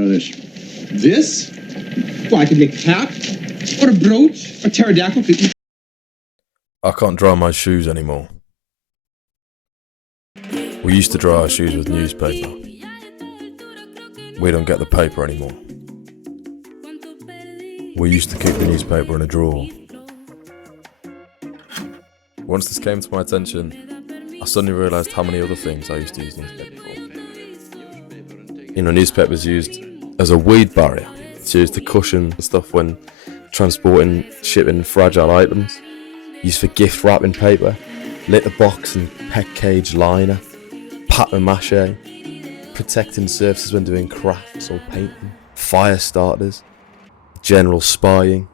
out of this? This? Well, I could make a cap, or a brooch, or pterodactyl. I can't dry my shoes anymore. We used to dry our shoes with newspaper. We don't get the paper anymore. We used to keep the newspaper in a drawer. Once this came to my attention, I suddenly realised how many other things I used to use newspaper for. You know, newspaper's used as a weed barrier. It's used to cushion stuff when transporting, shipping fragile items. Used for gift wrapping paper, litter box and pet cage liner, papier-mâché, protecting surfaces when doing crafts or painting, fire starters, general spying,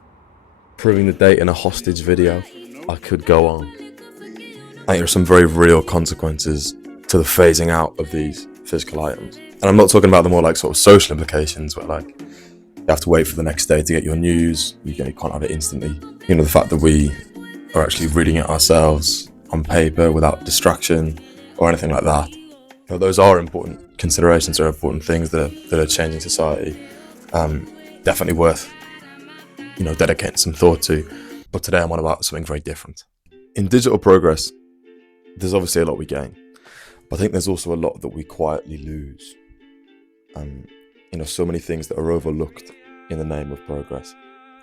proving the date in a hostage video. I could go on. I think there are some very real consequences to the phasing out of these physical items. And I'm not talking about the more like sort of social implications where like you have to wait for the next day to get your news, you can't have it instantly. You know, the fact that we are actually reading it ourselves on paper without distraction or anything like that. You know, those are important considerations, are important things that are changing society. Definitely worth, you know, dedicating some thought to. But today I'm on about something very different. In digital progress, there's obviously a lot we gain, but I think there's also a lot that we quietly lose. You know, so many things that are overlooked in the name of progress.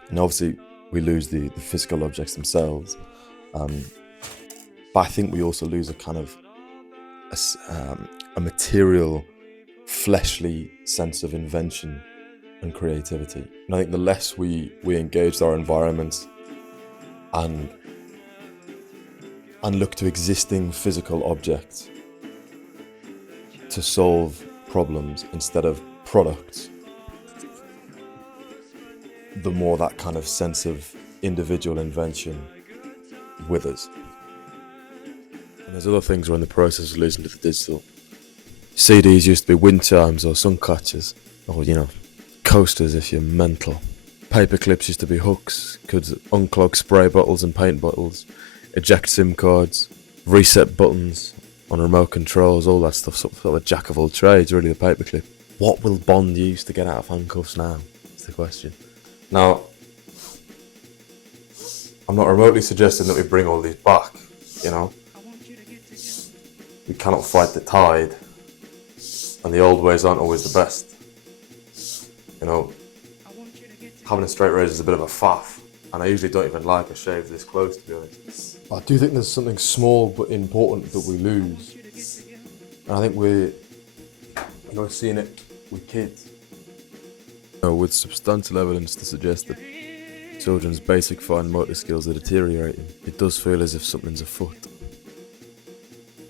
And obviously we lose the physical objects themselves, but I think we also lose a kind of a material, fleshly sense of invention and creativity. And I think the less we engage our environment and look to existing physical objects to solve problems instead of products, the more that kind of sense of individual invention withers. And there's other things we're in the process of losing to the digital. CDs used to be wind chimes or sun catchers, or, you know, coasters if you're mental. Paper clips used to be hooks, could unclog spray bottles and paint bottles, eject SIM cards, reset buttons on remote controls, all that stuff, sort of a jack of all trades, really, the paperclip. What will Bond use to get out of handcuffs now? Is the question. Now, I'm not remotely suggesting that we bring all these back, you know. We cannot fight the tide, and the old ways aren't always the best. You know, having a straight razor is a bit of a faff, and I usually don't even like a shave this close, to be honest. I do think there's something small but important that we lose, and I think we're seeing it with kids. You know, with substantial evidence to suggest that children's basic fine motor skills are deteriorating, it does feel as if something's afoot.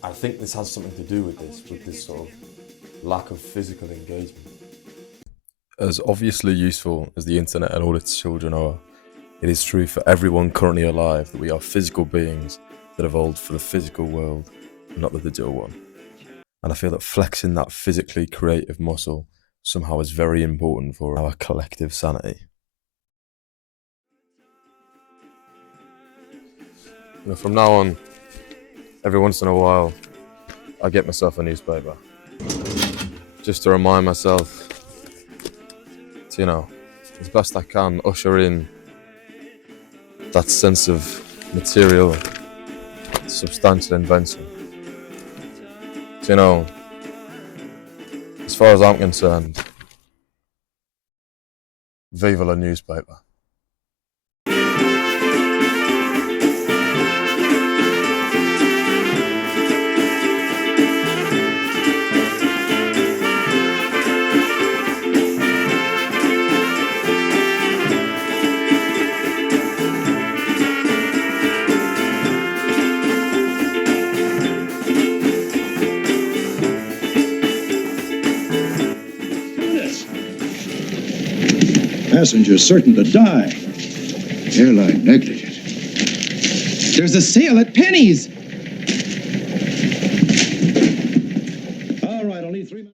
I think this has something to do with this sort of lack of physical engagement. As obviously useful as the internet and all its children are, it is true for everyone currently alive that we are physical beings that evolved for the physical world, not the digital one. And I feel that flexing that physically creative muscle somehow is very important for our collective sanity. You know, from now on, every once in a while, I get myself a newspaper, just to remind myself to, you know, as best I can, usher in that sense of material, substantial invention. So, you know, as far as I'm concerned, viva la newspaper. Passenger certain to die. Airline negligent. There's a sale at Penny's.